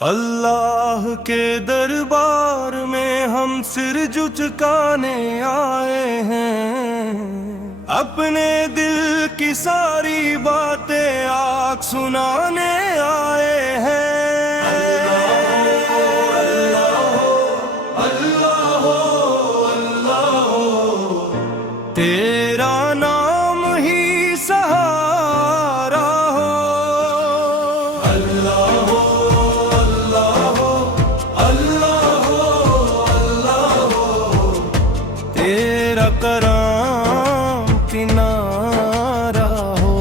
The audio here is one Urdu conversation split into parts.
اللہ کے دربار میں ہم سر جھکانے آئے ہیں، اپنے دل کی ساری باتیں آج سنانے آئے ہیں۔ تیرا نام ہی سہارا ہو، اللہ ہو، اللہ ہو، اللہ ہو، اللہ ہو، تیرا کرم کنارہ ہو۔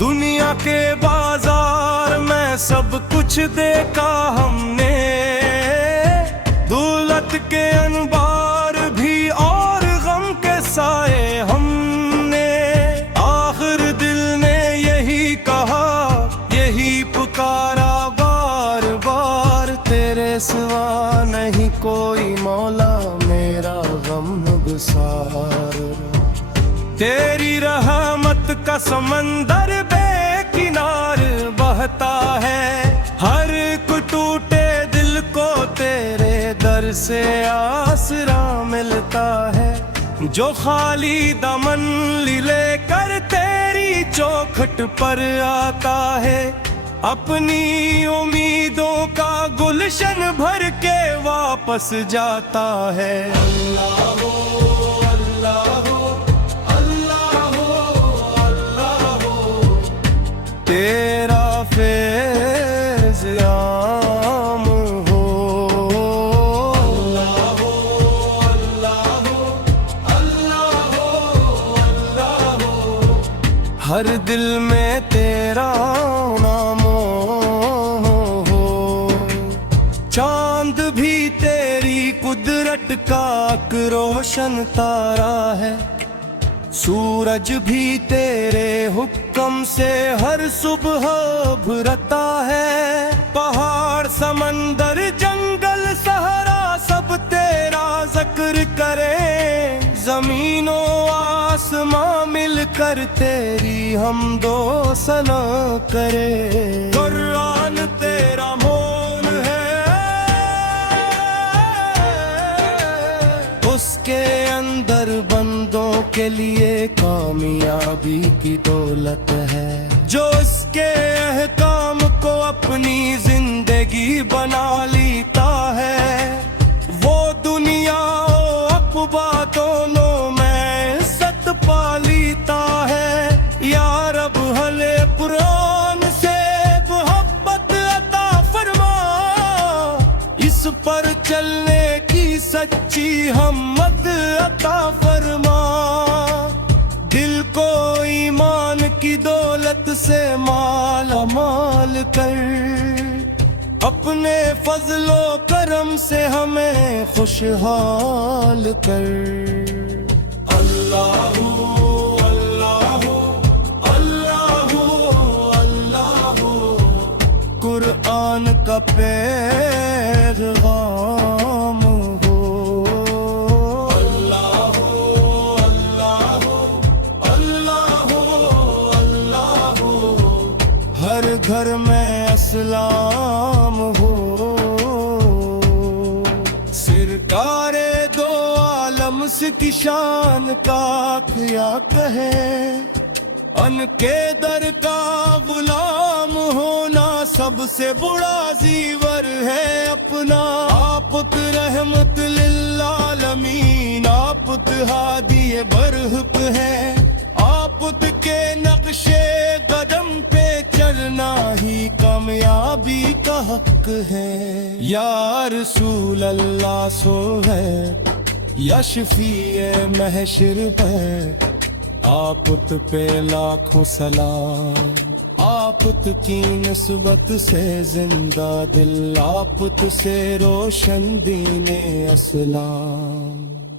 دنیا کے بازار میں سب کچھ دیکھا ہم نے، دولت کے انبار بھی اور غم کے سائے ہم نے، آخر دل نے یہی کہا، یہی پکارا بار بار، تیرے سوا نہیں کوئی مولا میرا غم گسار۔ تیری رحمت کا سمندر بے کنار بہتا ہے، ہر ایک ٹوٹے دل کو تیرے در سے آسرا ملتا ہے۔ جو خالی دامن لے کر تیری چوکھٹ پر آتا ہے، اپنی امیدوں کا گلشن بھر کے واپس جاتا ہے۔ اللہ ہو، اللہ ہو، اللہ ہو، اللہ ہو، تیرا فیض عام ہو۔ اللہ ہو، اللہ ہو، اللہ ہو، اللہ ہو، ہر دل میں تیرا نام ہو۔ چاند بھی تیری قدرت کا ایک روشن تارا ہے، سورج بھی تیرے حکم سے ہر صبح ابھرتا ہے۔ پہاڑ، سمندر، جنگل، صحرا سب تیرا ذکر کرے، زمین و آسماں مل کر تیری حمد و ثنا کرے۔ قرآن تیرا مول ہے، اس کے اندر بندوں کے لیے کامیابی کی دولت ہے، جو اس کے احکام کو اپنی زندگی بنا لیتا ہے، وہ دنیا و عقبہ دونوں میں عزت پا لیتا ہے۔ یا رب حل قرآن سے محبت عطا فرما، اس پر چلنے کی سچی ہمت عطا فرما، دل کو ایمان کی دولت سے مالا مال کر، اپنے فضل و کرم سے ہمیں خوشحال کر۔ اللہ ہو، اللہ ہو، اللہ ہو، اللہ ہو، قرآن کا پیغام ہو۔ اللہ ہو، اللہ ہو، اللہ ہو، اللہ ہو، ہر گھر میں اسلام ہو۔ سرکار دو عالم کی شان کا کیا کہے، ان کے در کا غلام ہونا سب سے بڑا زیور ہے اپنا۔ آپ رحمت للعالمین، آپ ہادی برحق ہے، آپ کے نقشے قدم پہ چلنا ہی کامیابی کا حق ہے۔ یا رسول اللہ سو ہے، یا شفیع محشر ہے، آپ پہ لاکھوں سلام، آپ کی نسبت سے زندہ دل، آپ سے روشن دین اسلام۔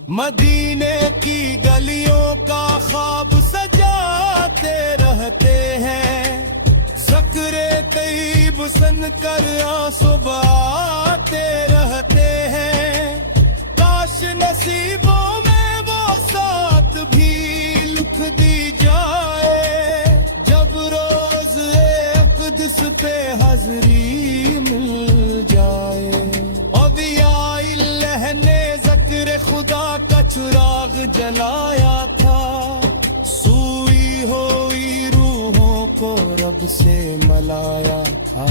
مدینے کی گلیوں کا خواب سجاتے رہتے ہیں، ذکر طیب سن کر آنسو بہاتے رہتے ہیں، کاش نصیبوں میں وہ ساتھ بھی لکھ دی جائے، جب روز اقدس پہ حاضری سے ملایا تھا،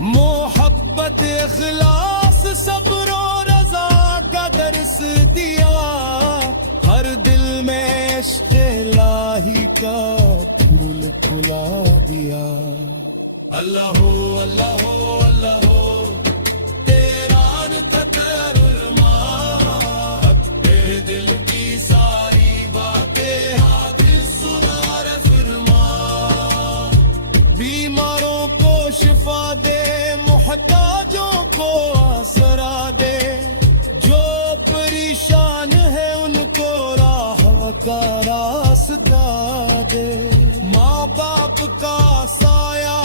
محبت اخلاص صبر و رضا کا درس دیا، ہر دل میں عشق الہی کا پھول کھلا دیا۔ اللہ ہو اللہ ہو اللہ ہو تیرا ترمان، میرے دل کی ساری باتیں حافظ سنا رے فرمان، بیماروں کو شفا دے محتاجوں کو آسرا دے، جو پریشان ہے ان کو راہ کا راستہ دے، ماں باپ کا سایہ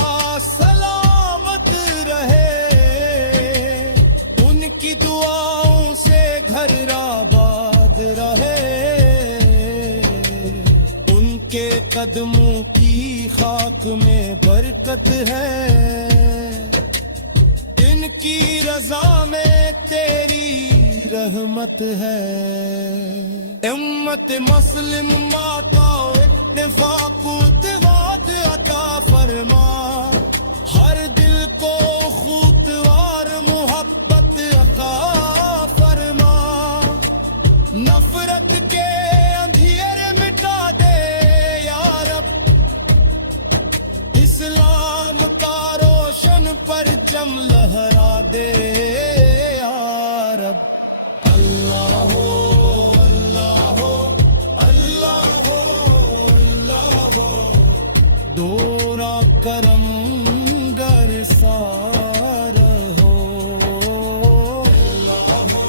سلامت رہے، ان کی دعاؤں سے گھر آباد رہے، ان کے قدموں کی خاک میں برکت ہے، ان کی رضا میں تیری رحمت ہے۔ امت مسلم ماتا اتفاق اتحاد عطا فرما، ہر دل کو خوتوار محبت عطا فرما، نفرت کے اندھیرے مٹا دے یا رب، اسلام کا روشن پرچم لہرا دے یا رب۔ اللہ ہو اللہ ہو اللہ ہو اللہ ہو، دورا کرم گر سار ہو، اللہ ہو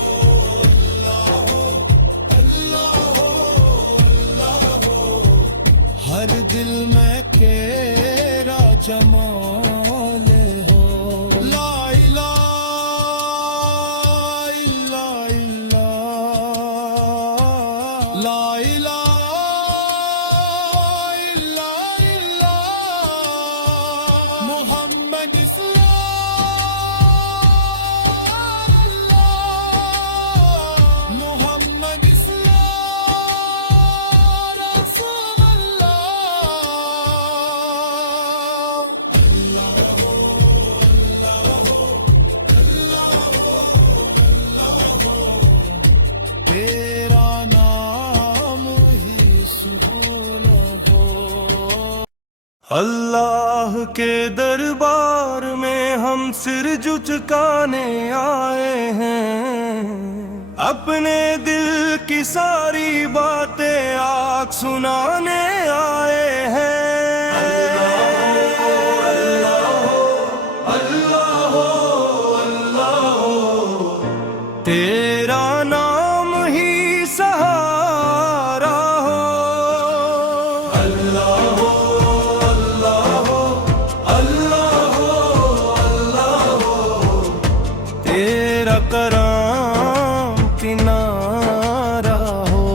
اللہ ہو اللہ ہو اللہ ہو، ہر دل میں تیرا جمال ہو، لا الہ الا اللہ، لا الہ الا اللہ، محمد اسلام اللہ، محمد اسلام رسول اللہ، تیرا نام ہی سکون ہو۔ اللہ کے دربار میں ہم سر جھکانے آئے ہیں، اپنے دل کی ساری باتیں آج سنانے آئے ہیں۔ تیرا نام ہی سہارا ہو، اللہ ہو اللہ ہو اللہ ہو اللہ ہو، تیرا کرم کنارہ ہو،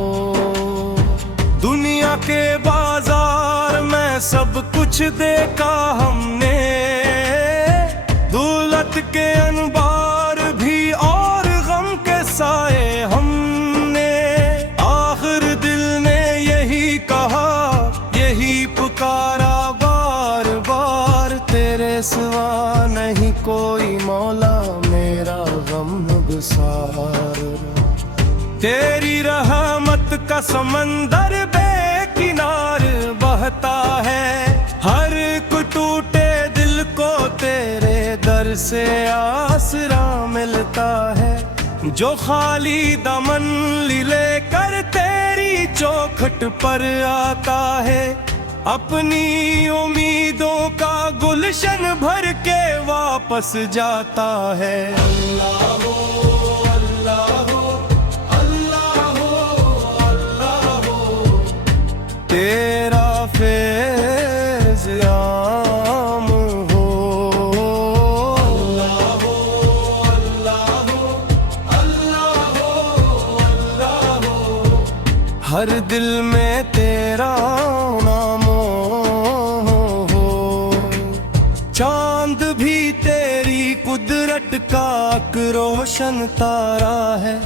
دنیا کے بازار میں سب کچھ دیکھا ہم نے، دولت کے انبار بھی اور غم کے سائے ہم نے، آخر دل نے یہی کہا یہی پکارا بار بار، تیرے سوا نہیں کوئی مولا میرا غم گسار، تیری رحمت کا سمندر بے کنار بہتا ہے، ہر ایک ٹوٹے دل کو تیرے در سے آسرا ملتا ہے، جو خالی دامن لے کر تیری چوکھٹ پر آتا ہے، اپنی امیدوں کا گلشن بھر کے واپس جاتا ہے۔ اللہ ہو اللہ ہو اللہ ہو اللہ ہو، تیرا فیض عام ہو، اللہ ہو اللہ ہو اللہ ہو اللہ ہو، ہر دل میں تیرا نام ہو، چاند بھی تیری قدرت کا ایک روشن تارا ہے،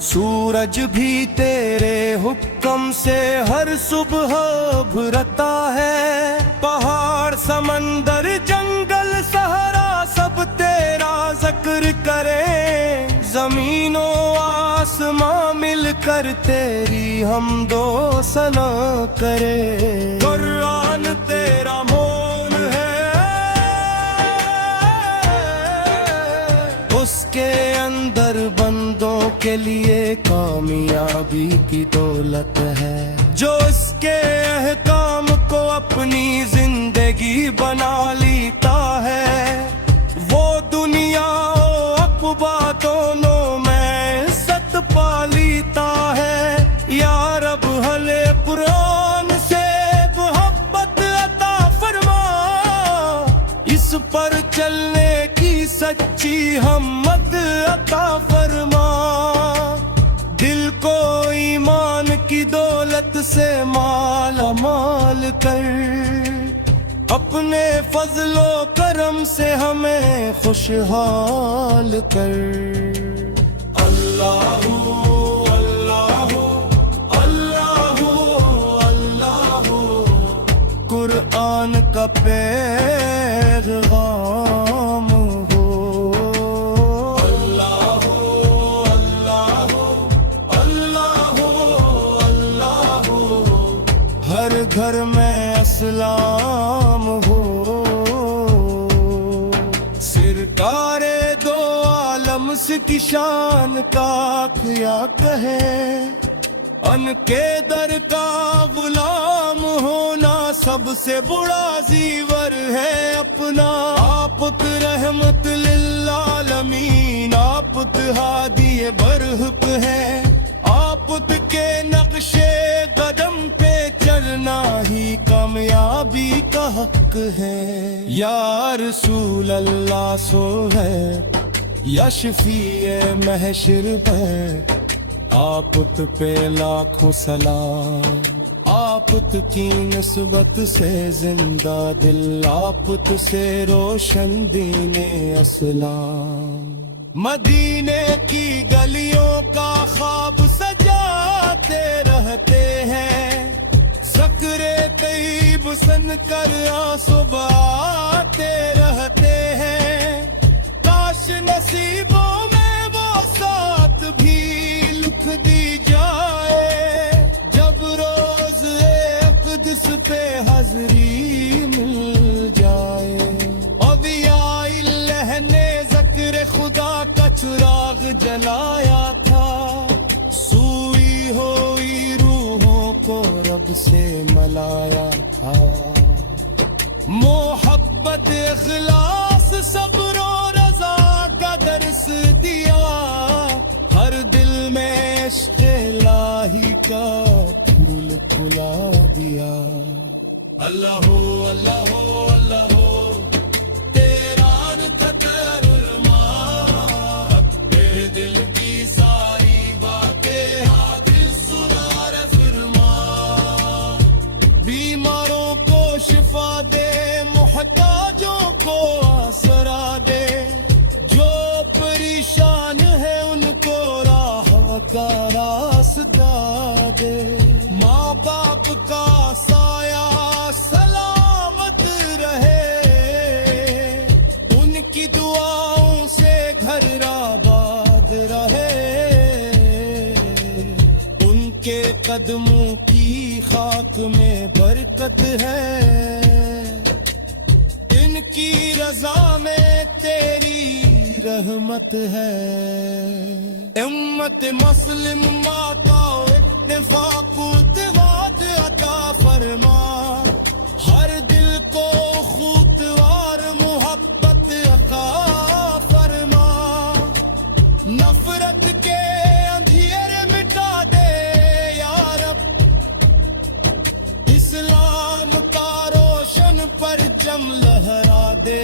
سورج بھی تیرے حکم سے ہر صبح ابھرتا ہے، پہاڑ سمندر جنگل صحرا سب تیرا ذکر کرے، زمین و آسماں مل کر تیری حمد و ثنا کرے۔ قرآن تیرا مون ہے، اس کے اندر بندوں کے لیے کامیابی کی دولت ہے، جو اس کے احکام کو اپنی زندگی بنا لیتا ہے، وہ دنیا و عقبہ دونوں میں عزت پا لیتا ہے۔ یا رب حل قرآن سے محبت عطا فرما، اس پر چلنے کی سچی ہمت عطا فرما، دل کو ایمان کی دولت سے مالا مال کر، اپنے فضل و کرم سے ہمیں خوشحال کر۔ اللہ اللہ اللہ اللہ، قرآن کا پیغام ہو۔ اللہ اللہ اللہ اللہ، ہر گھر میں اسلام ہو۔ سرکار دو عالم کی شان کا کیا کہے، ان کے در کا غلام ہونا سب سے بڑا زیور ہے اپنا۔ آپ رحمت للعالمین، آپ ہادی برحق ہے، آپ کے نقش قدم پہ چلنا ہی کامیابی کا حق ہے۔ یا رسول اللہ سو ہے، یا شفیع محشر ہے، آپ پہ لاکھوں سلام، آپ کی نسبت سے زندہ دل، آپ سے روشن دین اسلام۔ مدینے کی گلیوں کا خواب سجاتے رہتے ہیں، ذکر طیب سن کر صبح آتے رہتے ہیں، کاش نصیبوں میں وہ ساتھ بھی لکھ دی جائے، جب روز اقدس پہ حاضری مل جائے۔ اولیاء اللہ نے ذکر خدا کا چراغ جلایا تھا، سوئی ہوئی روحوں کو رب سے ملایا تھا، محبت اخلاص صبر و رضا کا درس دیا، ہر دل میں عشق الہی کا پھول کھلا دیا۔ اللہ اللہ اللہ تیرا خطر میرے دل کی ساری باتیں حاضر سنا رے فرما، بیماروں کو شفا دے، محتاجوں کو آسرا دے، جو پریشان ہے ان کو راہ کا راستہ دے، ماں باپ کا سایہ سلامت رہے، ان کی دعاؤں سے گھر آباد رہے، ان کے قدموں کی خاک میں برکت ہے، ان کی رضا میں تیری رحمت ہے۔ امت مسلم ماتا اتفاق اتحاد عطا فرما، ہر دل کو خوتوار محبت عطا فرما، نفرت کے اندھیرے مٹا دے یا رب، اسلام کا روشن پرچم لہرا دے۔